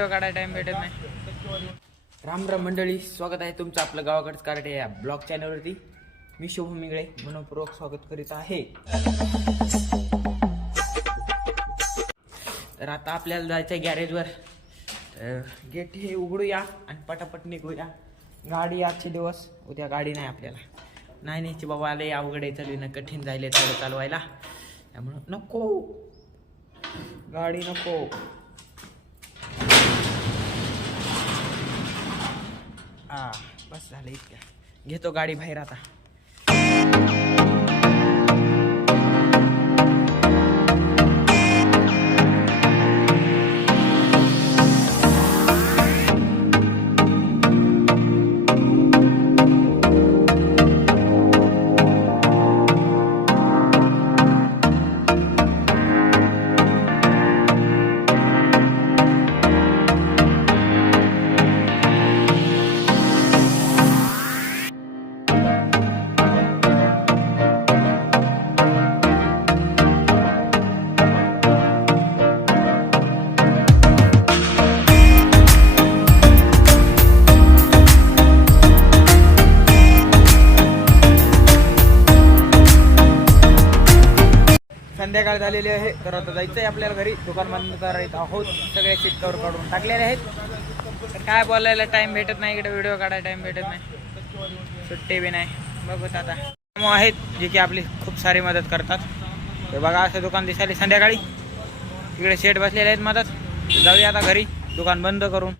Video काढायला time भेटत नाही. राम राम मंडळी, स्वागत आहे तुमचं आपलं गावाकडचं कार्टे या ब्लॉग चॅनलवरती. मी शुभम मिंगळे मनपूर्वक स्वागत करीत आहे. तर आता आपल्याला जायचं आहे गॅरेजवर. गेट हे उघडूया आणि पटापट निघूया. गाडी आजचे दिवस, उद्या गाडी नाही आपल्याला. नाही न्यायची बाबा, आले अवघड आहे, चालू ना कठीण जायले थोडं चालवायला. त्यामुळं नको, गाडी नको. बस झालं इतक्या. घेतो गाडी बाहेर आता. संध्याकाळ झालेली आहे, तर आता जायचं आहे आपल्याला घरी. दुकान बंद करायचं आहोत. सगळे सीट कवर काढून टाकलेले आहेत. तर काय बोलायला टाइम भेटत नाही, इकडे व्हिडिओ काढायला टाइम भेटत नाही, सुट्टी बी नाही. बघूत आता आहेत जे की आपली खूप सारी मदत करतात. हे बघा, असं दुकान दिसायला संध्याकाळी. इकडे शेट बसलेले आहेत मदत. जाऊया आता घरी दुकान बंद करून.